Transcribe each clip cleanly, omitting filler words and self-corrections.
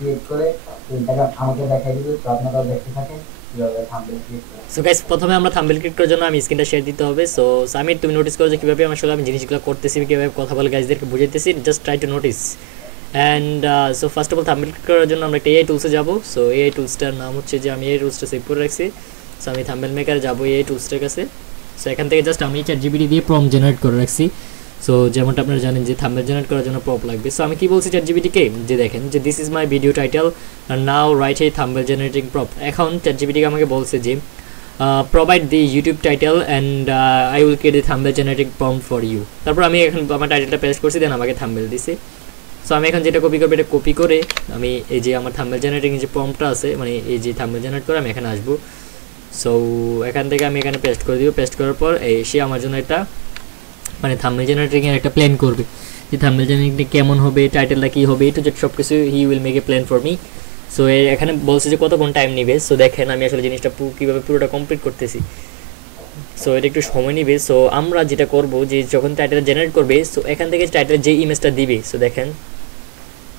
Create করে এটাকে আমাকে দেখাই দিবে, তো আপনারা দেখতে থাকেন কিভাবে থাম্বনেল ক্রিয়েট করে। সো গাইস প্রথমে আমরা থাম্বনেল ক্রিয়েট করার জন্য আমি স্ক্রিনটা শেয়ার দিতে হবে। সো সামির তুমি নোটিস করো যে কীভাবে আসলে আমি জিনিসগুলো করতেছি, কীভাবে কথা বলে গাইজদেরকে বুঝাইতেছি, just try to notice. And so first of all thumbnail create করার জন্য আমরা একটা এআই টুলসে যাবো। সো এআই টুলসটার নাম হচ্ছে যে আমি এই টুলসটা সেভ করে রাখছি। সো আমি থাম্বনেল মেকারে যাবো এই টুলসটার কাছে। সো এখান থেকে জাস্ট আমি ChatGPT দিয়ে প্রম্পট জেনারেট করে রাখছি। সো যেমনটা আপনারা জানেন যে থাম্বনেল জেনারেট করার জন্য প্রম্পট লাগবে। সো আমি কি বলছি ChatGPT-কে যে দেখেন যে this is my video title now write a thumbnail generating prompt. এখন ChatGPT আমাকে বলছে যে provide the YouTube title and I will create the thumbnail generating prompt for you। তারপর আমি এখন আমার টাইটেলটা পেস্ট করছি, দেন আমাকে থাম্বনেল দিছে। সো আমি এখন যেটা কপি করবো, এটা কপি করে আমি এই যে আমার থাম্বনেল জেনারেটিং যে প্রম্পটটা আছে, মানে এই যে থাম্বনেল জেনারেট করে আমি এখানে আসবো। সো এখান থেকে আমি এখানে পেস্ট করে দিব। পেস্ট করার পর সে আমার জন্য একটা মানে থাম্বনেল জেনারেটিংয়ের একটা প্ল্যান করবে যে থাম্বনেল জেনারেটিং কেমন হবে, টাইটেলটা কী হবে, এই টু জেড সব কিছু he will make a plan for me. So এখানে বলছে যে কতক্ষণ টাইম নেবে। সো দেখেন আমি আসলে জিনিসটা কীভাবে পুরোটা কমপ্লিট করতেছি। সো এটা একটু সময় নেবে। সো আমরা যেটা করব যে যখন টাইটেল জেনারেট করবে, সো এখান থেকে টাইটেল যে ইমেজটা দিবে, সো দেখেন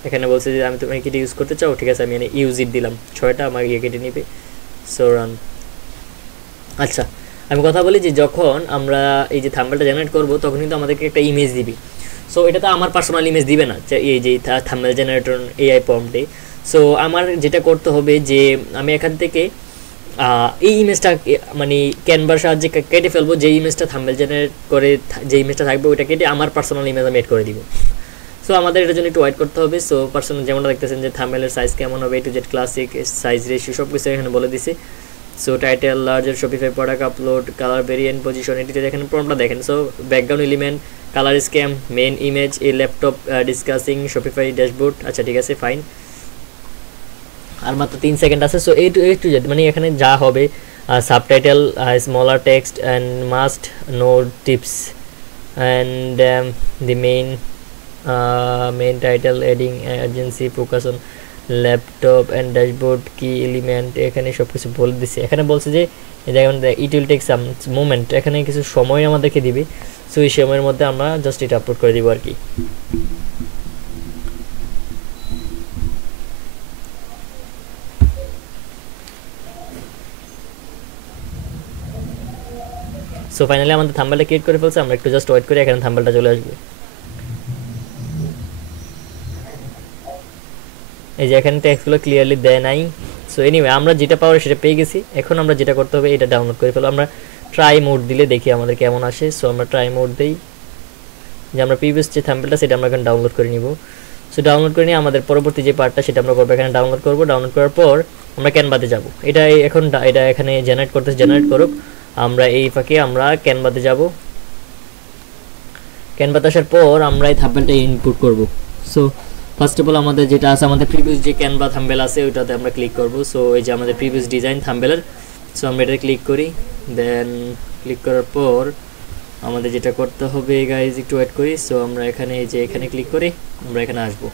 এখানে বলছে যে আমি তুমি কেটে ইউজ করতে চাও, ঠিক আছে আমি ইউজ ইট দিলাম, 6টা আমার কেটে নিবে। So run. আচ্ছা আমি কথা বলি যে যখন আমরা এই যে থাম্বনেলটা জেনারেট করব তখন কিন্তু আমাদেরকে একটা ইমেজ দিবে। সো এটা তো আমার পার্সোনাল ইমেজ দিবে না এই যে থাম্বনেল জেনারেটর এআই প্রম্পটে। সো আমার যেটা করতে হবে যে আমি এখান থেকে এই ইমেজটা মানে ক্যানভার সাহায্যে কেটে ফেলবো, যে ইমেজটা থাম্বনেল জেনারেট করে যে ইমেজটা থাকবে ওইটা কেটে আমার পার্সোনাল ইমেজ আমি এড করে দিব। সো আমাদের এটার জন্য একটু ওয়েট করতে হবে। সো পার্সোনাল যেমনটা দেখতেছেন যে থাম্বনেলের সাইজ কেমন হবে, টু জেড ক্লাসিক সাইজ রেশিও সব কিছু এখানে বলে দিছে। So title larger Shopify product upload colour variant position এটিতে দেখেন প্রম্পটটা দেখেন। So background element colour scheme main image a laptop discussing Shopify dashboard. আচ্ছা ঠিক আছে ফাইন, আর মাত্র 3 সেকেন্ড আছে। সো টু জেড মানে এখানে যা হবে subtitle smaller text and must note tips and the main title adding agency focus on laptop and dashboard key element এখানে সব কিছু বলে দিচ্ছে। এখানে বলছে যে যেমন it will take some moment, এখানে কিছু সময় আমাদেরকে দিবে। সো এই সময়ের মধ্যে আমরা জাস্ট এটা আপলোড করে দিব আর কি। সো ফাইনালি আমাদের থাম্বনেলটা ক্রিয়েট করে ফেলছে। আমরা একটু জাস্ট ওয়েট করি, এখানে থাম্বনেলটা চলে আসবে। এই যে এখানে টেক্সটগুলো ক্লিয়ারলি দেয় নাই। সো এনিওয়ে আমরা যেটা পাওয়ার সেটা পেয়ে গেছি। এখন আমরা যেটা করতে হবে এটা ডাউনলোড করে ফেলো। আমরা ট্রাই মোড দিলে দেখি আমাদের কেমন আসে। সো আমরা ট্রাই মোড দিই, যে আমরা প্রিভিয়াস যে থাম্বনেলটা সেটা আমরা এখানে ডাউনলোড করে নিব। সো ডাউনলোড করে নিয়ে আমাদের পরবর্তী যে পার্টটা সেটা আমরা করবো, এখানে ডাউনলোড করবো। ডাউনলোড করার পর আমরা ক্যানভাতে যাব। এটা এখন এটা এখানে জেনারেট করতেছে, জেনারেট করুক। আমরা এই ফাঁকে আমরা ক্যানভাতে যাব। ক্যানভাতে আসার পর আমরা এই থাম্বনেলটা ইনপুট করব। সো ফার্স্ট অফ অল আমাদের যেটা আছে, আমাদের প্রিভিয়াস যে ক্যানভা থাম্বনেল আছে ওইটাতে আমরা ক্লিক করব। সো এই যে আমাদের প্রিভিয়াস ডিজাইন থাম্বনেলের, সো আমরা এটা ক্লিক করি। দেন ক্লিক করার পর আমাদের যেটা করতে হবে গাইজ একটু ওয়েট করি। সো আমরা এখানে এই যে এখানে ক্লিক করে আমরা এখানে আসবো।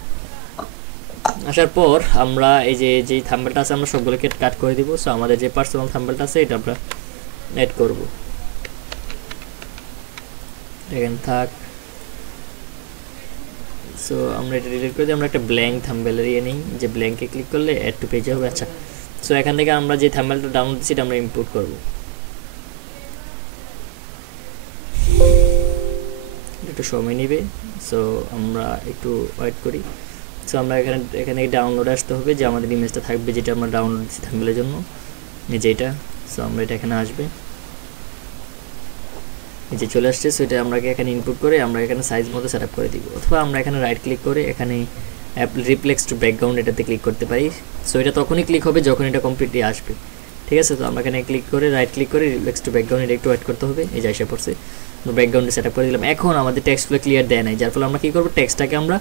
আসার পর আমরা এই যে যেই থাম্বনেলটা আছে আমরা সবগুলোকে কাট করে দিব। সো আমাদের যে পার্সোনাল থাম্বনেলটা আছে এটা আমরা অ্যাড করব, এখানে থাক। সো আমরা এটা ডিলিট করে দিই, আমরা একটা ব্ল্যাঙ্ক থাম্বনেল নিই, যে ব্ল্যাঙ্কে ক্লিক করলে অ্যাড টু পেজে হবে। আচ্ছা সো এখান থেকে আমরা যে থাম্বনেলটা ডাউনলোড দিচ্ছি এটা আমরা ইম্পোর্ট করব। একটু সময় নেবে। সো আমরা একটু ওয়েট করি। সো আমরা এখানে ডাউনলোড আসতে হবে, যে আমাদের ইমেজটা থাকবে যেটা আমরা ডাউনলোড দিচ্ছি থাম্বনেলের জন্য, যেটা। সো আমরা এটা এখানে আসবে, এই যে চলে আসছে। সো এটা আমরা এখানে ইনপুট করে আমরা এখানে সাইজ মতো সেট আপ করে দিব, অথবা আমরা এখানে রাইট ক্লিক করে এখানে রিপ্লেক্স টু ব্যাকগ্রাউন্ড এটাতে ক্লিক করতে পারি। সো এটা তখনই ক্লিক হবে যখন এটা কমপ্লিটলি আসবে, ঠিক আছে। তো আমরা এখানে ক্লিক করে রাইট ক্লিক করে রিপ্লেক্স টু ব্যাকগ্রাউন্ড এটা একটু অ্যাড করতে হবে। এই যে এসে পড়ছে, ব্যাকগ্রাউন্ডে সেট আপ করে দিলাম। এখন আমাদের টেক্সটগুলো ক্লিয়ার দেয় নাই, যার ফলে আমরা কী করবো, টেক্সটটাকে আমরা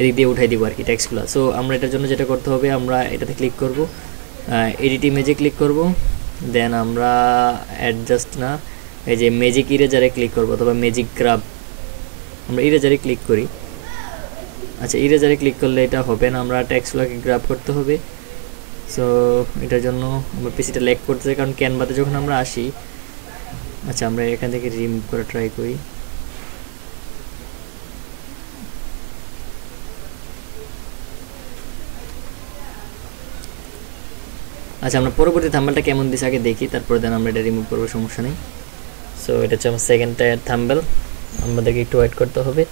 এদিক দিয়ে উঠাই দিব আর কি টেক্সটগুলো। সো আমরা এটার জন্য যেটা করতে হবে, আমরা এটাতে ক্লিক করব, এডিট ইমেজে ক্লিক করব। দেন আমরা অ্যাডজাস্ট না, এই যে ম্যাজিক ইরেজারে ক্লিক করবো, অথবা ম্যাজিক গ্রাব। আমরা ইরেজারে ক্লিক করি। আচ্ছা ইরেজারে ক্লিক করলে এটা হবে না, আমরা টেক্সটগুলোকে গ্রাব করতে হবে। সো এটার জন্য আমার পিসিটা ল্যাগ করতেছে, কারণ ক্যানভাতে যখন আমরা আসি। আচ্ছা আমরা এখান থেকে রিমুভ করে ট্রাই করি। আচ্ছা আমরা পরবর্তী থাম্বেলটা কেমন দিছে আগে দেখি, তারপরে দেন আমরা এটা রিমুভ করবো, সমস্যা নেই। সো এটা হচ্ছে আমার সেকেন্ড থাম্বেল, আমাদেরকে একটু ওয়েট করতে হবে।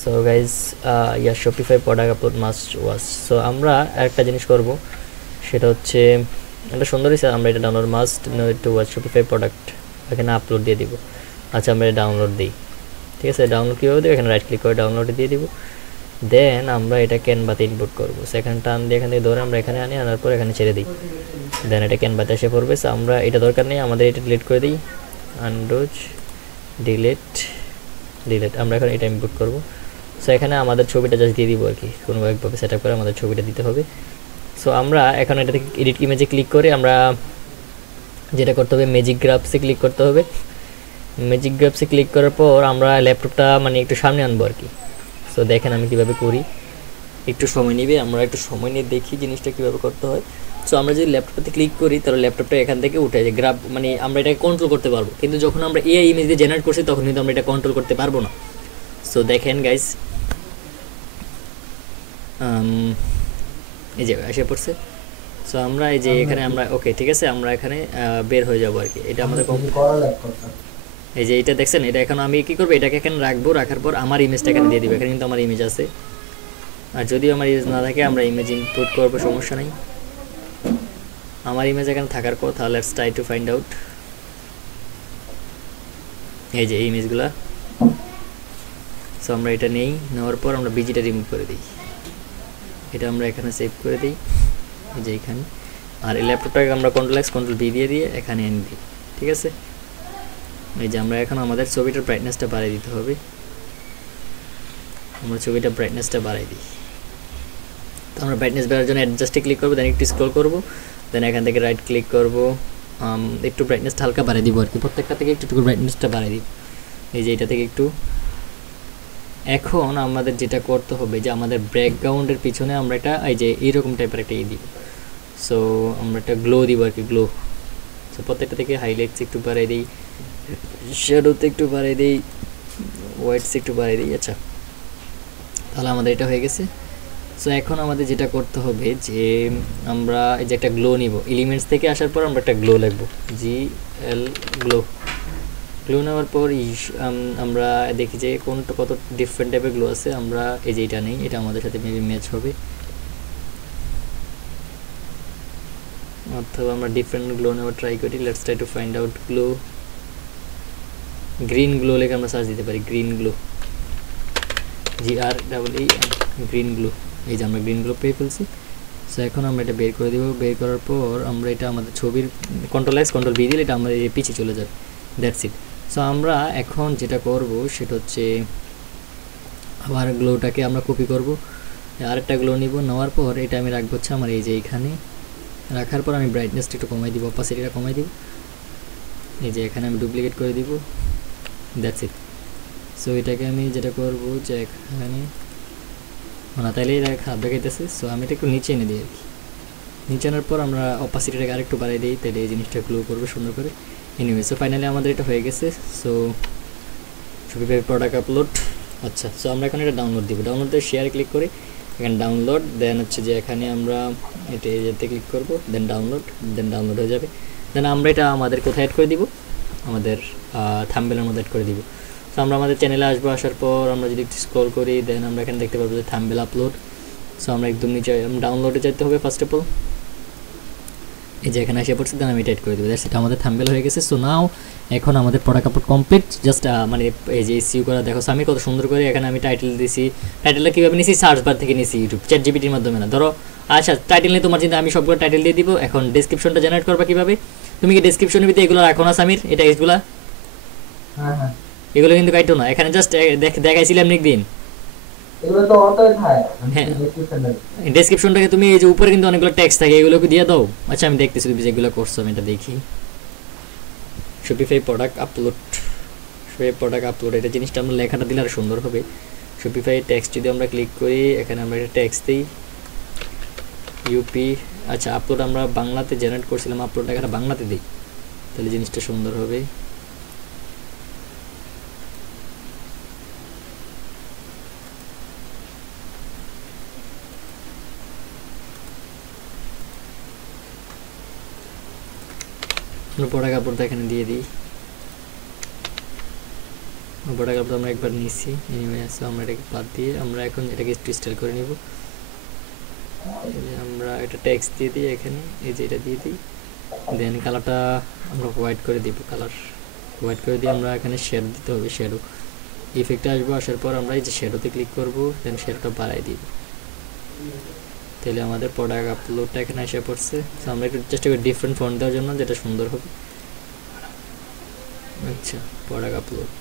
So guys ya Shopify product upload must watch. সো আমরা একটা জিনিস করব, সেটা হচ্ছে এটা সুন্দর হিসেবে আমরা এটা download must to watch Shopify product, এখানে আপলোড দিয়ে দিব। আচ্ছা আমরা ডাউনলোড দিই, ঠিক আছে। ডাউনলোড কীভাবে দেবো, এখানে রাইট ক্লিক করে ডাউনলোডে দিয়ে দিব। দেন আমরা এটা ক্যানভাতে ইনপুট করবো। সো এখানে টান দিয়ে এখান থেকে ধরে আমরা এখানে আনার পর এখানে ছেড়ে দিই, দেন এটা ক্যানভাতে এসে পড়বে। সো আমরা এটা দরকার নেই, আমাদের এটা ডিলিট করে দিই, আনডোজ ডিলিট ডিলিট। আমরা এখন এটা ইনপুট করবো। সো এখানে আমাদের ছবিটা জাস্ট দিয়ে দিব আর কি, কোনো একভাবে সেট আপ করে আমাদের ছবিটা দিতে হবে। সো আমরা এখন এটা থেকে এডিট ইমেজে ক্লিক করে আমরা যেটা করতে হবে, ম্যাজিক গ্রাফসে ক্লিক করতে হবে। ম্যাজিক গ্রাফসে ক্লিক করার পর আমরা ল্যাপটপটা মানে একটু সামনে আনবো আর কি। সো দেখেন আমি কীভাবে করি, একটু সময় নেবে, আমরা একটু সময় নিয়ে দেখি জিনিসটা কীভাবে করতে হয়। সো আমরা যদি ল্যাপটপে ক্লিক করি তাহলে ল্যাপটপটা এখান থেকে উঠে যায় গ্রাফ, মানে আমরা এটাকে কন্ট্রোল করতে পারবো, কিন্তু যখন আমরা এআই ইমেজ দিয়ে জেনারেট করছি তখন কিন্তু আমরা এটা কন্ট্রোল করতে পারবো না। সো দেখেন গাইস, এই যে এসে পড়ছে। সো আমরা এই যে এখানে আমরা ওকে ঠিক আছে, আমরা এখানে বের হয়ে যাবো আর কি। এটা আমাদের এই যে এটা দেখছেন, এটা এখন আমি কী করবো, এটাকে এখানে রাখবো, রাখার পর আমার ইমেজটা এখানে দিয়ে দিব। এখানে কিন্তু আমার ইমেজ আছে, আর যদিও আমার ইমেজ না থাকে আমরা ইমেজ ইনপুট করবো, সমস্যা নেই। আমার ইমেজ এখানে থাকার কথা, let's try to find out. এই যে ইমেজগুলা, সো আমরা এটা নেই, নেওয়ার পর আমরা বিজিটা রিমুভ করে দিই, এটা আমরা এখানে সেভ করে দিই এই যে এখানে। আর এই ল্যাপটপটাকে আমরা কন্ট্রোল এক্স কন্ট্রোল বি দিয়ে এখানে এনে দিই, ঠিক আছে। এই যে আমরা এখন আমাদের ছবিটার ব্রাইটনেসটা বাড়িয়ে দিতে হবে, আমরা ছবিটার ব্রাইটনেসটা বাড়াই দিই। তো আমরা ব্রাইটনেস বাড়ার জন্য অ্যাডজাস্টে ক্লিক করবো, দেন একটু স্ক্রল করবো, দেন এখান থেকে রাইট ক্লিক করবো, একটু ব্রাইটনেসটা হালকা বাড়িয়ে দিব আর কি, প্রত্যেকটা থেকে একটু ব্রাইটনেসটা বাড়িয়ে দিব। এই যে এটা থেকে একটু। এখন আমাদের যেটা করতে হবে যে আমাদের ব্যাকগ্রাউন্ডের পিছনে আমরা এটা এই যে এইরকম টাইপের একটা দিব। সো আমরা একটা গ্লো দিব আর কি, গ্লো। সো প্রত্যেকটা থেকে হাইলাইটস একটু বাড়াই দিই, শ্যাডোতে একটু বাড়াই দিই, হোয়াইটস একটু বাড়াই দিই। আচ্ছা তাহলে আমাদের এটা হয়ে গেছে। সো এখন আমাদের যেটা করতে হবে যে আমরা এই যে একটা গ্লো নিব, এলিমেন্টস থেকে আসার পর আমরা একটা গ্লো লিখব, GL গ্লো। গ্লো নেওয়ার পর আমরা দেখি যে কোনটা কত ডিফারেন্ট টাইপের গ্লো আছে। আমরা এই যে এটা নেই, এটা আমাদের সাথে মেবি ম্যাচ হবে, অথবা আমরা ডিফারেন্ট গ্লো নেওয়ার ট্রাই করি। Let's try to find out glow. Green glow লেগে আমরা সার্চ দিতে পারি, green glow, GREE green glow. এই যে আমরা গ্রিন গ্লো পেয়ে ফেলছি। সো এখন আমরা এটা বের করে দেবো, বের করার পর আমরা এটা আমাদের ছবির কন্ট্রোল এক্স কন্ট্রোল বি দিলে এটা আমাদের পিছিয়ে চলে যাবে, দ্যাটস ইট। সো আমরা এখন যেটা করব সেটা হচ্ছে আবার গ্লোটাকে আমরা কপি করব, আরেকটা গ্লো নিব, নেওয়ার পর এটা আমি রাখবো হচ্ছে আমার এই যে এইখানে, রাখার পর আমি ব্রাইটনেসটা একটু কমাই দিব, অপাসিটিটা কমাই দিব, এই যে এখানে আমি ডুপ্লিকেট করে দিব, দ্যাটস ইট। সো এটাকে আমি যেটা করব যে এখানে না তাইলে এটা খারাপ দেখাইতেছে। সো আমি এটা একটু নিচে এনে দিই আর কি, নিচে আনার পর আমরা অপাসিটিটাকে আরেকটু বাড়াই দিই, তাহলে এই জিনিসটা গ্লো করবে সুন্দর করে। এনিওয়ে সো ফাইনালি আমাদের এটা হয়ে গেছে। So Shopify product upload. আচ্ছা সো আমরা এখন এটা ডাউনলোড দিব, ডাউনলোড দিয়ে শেয়ার ক্লিক করি, এখানে ডাউনলোড, দেন হচ্ছে যে এখানে আমরা এটা যেতে ক্লিক করব, দেন ডাউনলোড হয়ে যাবে। দেন আমরা এটা আমাদের কোথায় অ্যাড করে দিব, আমাদের থাম্বনেলের মধ্যে অ্যাড করে দিব। সো আমরা আমাদের চ্যানেলে আসবো, আসার পর আমরা যদি একটু স্ক্রল করি দেন আমরা এখানে দেখতে পাবো যে থাম্বনেল আপলোড। সো আমরা একদম নিচে ডাউনলোডে যেতে হবে ফার্স্ট অফ অল, এই যে এখানে এসে পড়ছে, দেন আমি এটা অ্যাড করে দেবো, সেটা আমাদের থাম্বনেল হয়ে গেছে। সো নাও এখন আমাদের প্রোডাক্ট আপলোড কমপ্লিট। জাস্ট মানে এই যে সিউ করা দেখো, আমি কত সুন্দর করে এখানে আমি টাইটেল দিছি। টাইটেলটা কীভাবে নিয়েছি, সার্চ বার থেকে নিয়েছি, ইউটিউব চ্যাট জিপিটির মাধ্যমে না। ধরো আচ্ছা টাইটেল নিয়ে তোমার চিন্তা, আমি সবগুলো টাইটেল দিয়ে দিব। এখন ডেসক্রিপশনটা জেনারেট করবা কীভাবে, তুমি কি ডেসক্রিপশনের ভিতরে এগুলো রাখো না সামির, এটা এগুলো এগুলো কিন্তু কাইটো না, এখানে জাস্ট দেখাইছিলাম একদিন। এগুলো তো অটোই থাকে, হ্যাঁ ডেসক্রিপশনটাকে তুমি এই যে উপরে কিন্তু অনেকগুলো টেক্সট থাকে, এগুলোকে দিয়ে দাও। আচ্ছা আমি দেখতেছি তুমি যেগুলো করছো, আমি এটা দেখি। Shopify product upload, Shopify product upload, এটা জিনিসটা আমরা লেখাটা দিলে আর সুন্দর হবে। শপিফাই টেক্সট যদি আমরা ক্লিক করি, এখানে আমরা একটা টেক্সট দিই ইউপি। আচ্ছা আপলোড আমরা বাংলাতে জেনারেট করছিলাম, আপলোড লেখাটা বাংলাতে দিই, তাহলে জিনিসটা সুন্দর হবে। আমরা পড়া কাপড়টা এখানে দিয়ে দিই। পড়া কাপড় আমরা একবার নিচ্ছি, এনিওয়ে সো আমরা এটাকে বাদ দিয়ে আমরা এখন এটাকে একটু স্টাইল করে নিব। আমরা এটা টেক্সট দিয়ে দিই এখানে, এই যে এটা দিয়ে দিই। দেন কালারটা আমরা হোয়াইট করে দিব, কালার হোয়াইট করে দিয়ে আমরা এখানে শ্যাডো দিতে হবে, শ্যাডো ইফেক্টে আসবো। আসার পর আমরা এই যে শ্যাডোতে ক্লিক করব, দেন শ্যাডোটা বাড়াই দিব। তাহলে আমাদের প্রোডাক্ট আপলোডটা এখানে এসে পড়ছে। সো আমরা একটু চেষ্টা করি ডিফারেন্ট ফন্ট দেওয়ার জন্য, যেটা সুন্দর হবে। আচ্ছা, প্রোডাক্ট আপলোড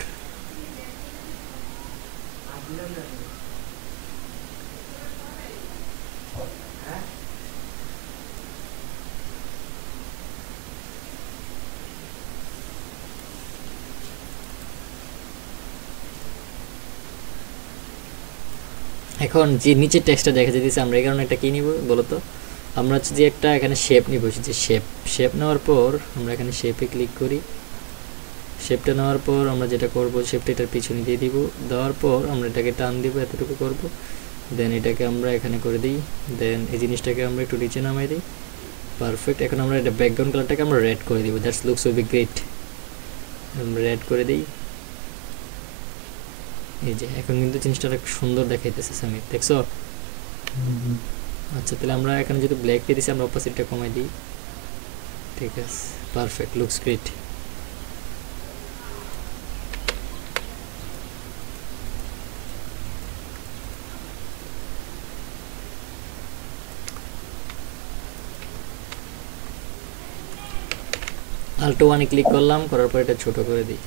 এখন যে নিচের টেক্সটটা দেখা যাচ্ছে, আমরা এই কারণে একটা কী নিব বলো তো? আমরা হচ্ছে যে একটা এখানে শেপ নিব, যে শেপ নেওয়ার পর আমরা এখানে শেপে ক্লিক করি। শেপটা নেওয়ার পর আমরা যেটা করব, শেপটা এটার পিছনে দিয়ে দিব, দেওয়ার পর আমরা এটাকে টান দিব, এতটুকু করব। দেন এটাকে আমরা এখানে করে দিই, দেন এই জিনিসটাকে আমরা একটু নিচে নামাই দিই। পারফেক্ট। এখন আমরা এটা ব্যাকগ্রাউন্ড কালারটাকে আমরা রেড করে দিব, that's looks will be great. আমরা রেড করে দিই। এই যে এখন কিন্তু জিনিসটা অনেক সুন্দর দেখাইতেছে সামির, দেখছো? আচ্ছা, তাহলে আমরা এখানে যেহেতু ব্ল্যাক দিয়ে দিচ্ছি, আমরা অপোজিটটা কমাই দিই। ঠিক আছে, পারফেক্ট, লুকস গ্রেট। আল্টো ওয়ানে ক্লিক করলাম, করার পর এটা ছোট করে দিই।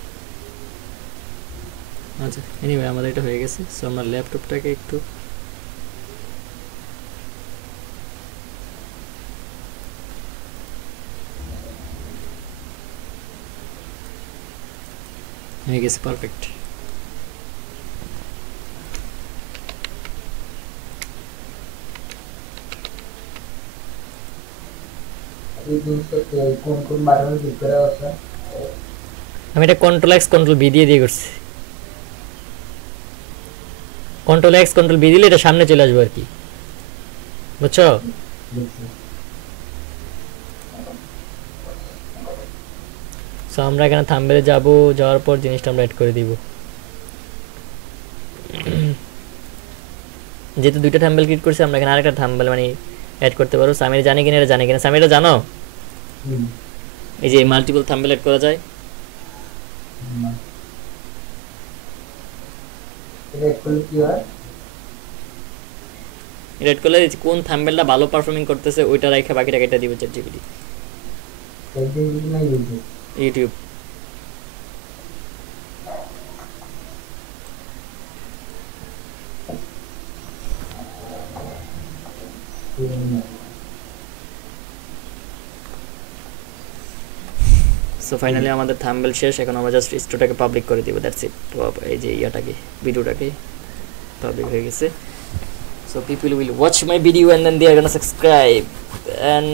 আচ্ছা, এনিওয়ে আমাদের এটা হয়ে গেছে। সো আমরা ল্যাপটপটাকে একটু হয়ে গেছে, পারফেক্ট। আমি এটা কন্ট্রোল এক্স কন্ট্রোল বি দিয়ে করছি। কন্ট্রোল এক্স কন্ট্রোল বি দিলে এটা সামনে চলে আসবে আর কি, বুঝছো? সো আমরা এখানে থাম্বনেলে যাব, যাওয়ার পর জিনিসটা আমরা অ্যাড করে দিব। যেহেতু দুইটা থাম্বনেল ক্রিয়েট করছি, আমরা এখানে আরেকটা থাম্বনেল মানে অ্যাড করতে পারো। সামির জানি কিনা, এটা জানি কিনা? সামির এটা জানো? এই যে মাল্টিপল থাম্বনেল অ্যাড করা যায়। এটা অ্যাড করলে কোন থাম্বনেলটা ভালো পারফর্মিং করতেছে ওইটা রেখে বাকিটাকে এটা দিব চ্যাটজিপিটি, ইউটিউব। সো ফাইনালি আমাদের থাম্বনেল শেষ। এখন আমরা জাস্ট স্টোরটাকে পাবলিক করে দিব, দ্যাটস ইট। এই যে ইয়াটাকে, ভিডিওটাকে পাবলিক হয়ে গেছে। So people will watch my video and then they are gonna subscribe and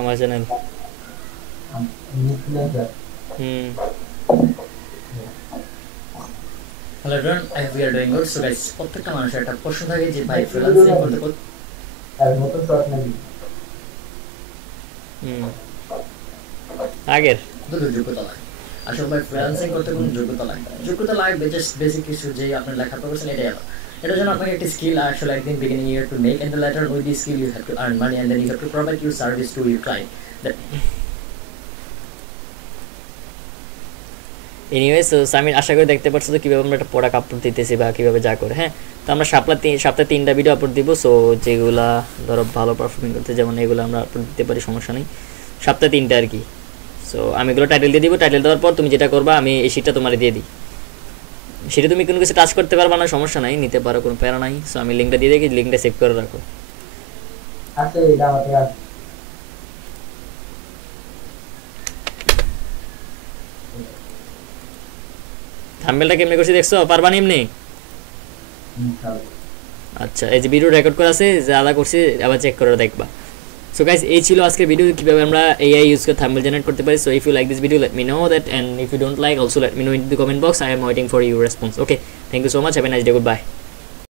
আমার চ্যানেল। Hello everyone, I hope you are doing good. So guys, প্রত্যেকটা মানুষের একটা প্রশ্ন থাকে যে ভাই ফ্রিল্যান্সিং করতে আগের দুটো যোগ্যতা লাগে। আসলে ভাই ফ্রিল্যান্সিং করতে কোন যোগ্যতা লাগে? যোগ্যতা লাগবে জাস্ট বেসিক কিছু, যে আপনি লেখাপড়া করছেন এটাই আলো। এটার জন্য আপনাকে একটা স্কিল আসলে একদিন beginning you have to make, and later with this skill you have to earn money, and then you have to provide your service to your client. Anyways, Samir আশা করি দেখতে পাচ্ছ তো কীভাবে আমরা একটা প্রোডাক্ট আপলোড দিতেছি বা কীভাবে যা করে। হ্যাঁ, তো আমরা সপ্তাহে 3টা ভিডিও আপলোড দিব। সো যেগুলা ধরো ভালো পারফর্মিং করতে, যেমন এগুলো আমরা আপলোড দিতে পারি, সমস্যা নেই। সপ্তাহে 3টা আর কি। সো আমি এগুলো টাইটেল দিয়ে দিব। টাইটেল দেওয়ার পর তুমি যেটা করবা, আমি এই শিটটা তোমার দিয়ে দিই। সেটা তুমি কোনো কিছু টাচ করতে পারবা না, সমস্যা নাই, নিতে পারো, কোনো প্যারা নাই। সো আমি লিঙ্কটা দিয়ে দেখি, লিঙ্কটা সেভ করে রাখো। থাম্বনেলটা কেমনে করছি দেখছো? পারবা নি এমনি? আচ্ছা এই যে ভিডিও রেকর্ড করা আছে, যা আলাদা করছি আবার চেক করে দেখবা। সো গাইস এই ছিল আজকের ভিডিও, কিভাবে আমরা এআই ইউজ করে থাম্বনেল জেনারেট করতে পারি। So if you like this video let me know that, and if you don't like also let me know in the comment box. I am waiting for your response. Okay, thank you so much, have a nice day, good bye.